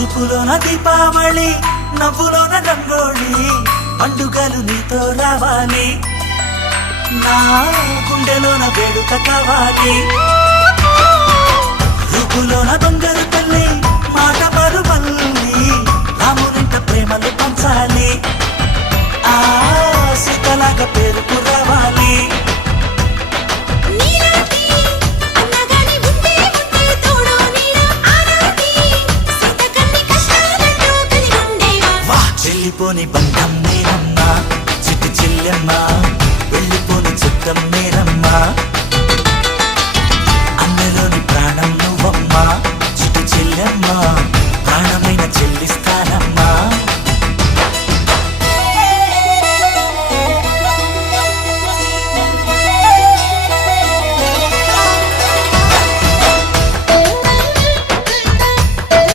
చూపులోన దీపావళి నవ్వులోన రంగోళి పండుగలు నీతో రావాలి నా గుండెలోన వేడుక కావాలి రూపులోన దొంగలు తల్లి మాట పరుమల్లి రామునింట ప్రేమలు పంచాలి ఆ సీతలాగా పేరుకు రావాలి వెళ్ళిపోని బంధం నేనమ్మా చిట్టి చెల్లెమ్మా వెళ్ళిపోని చిత్తం నేనమ్మా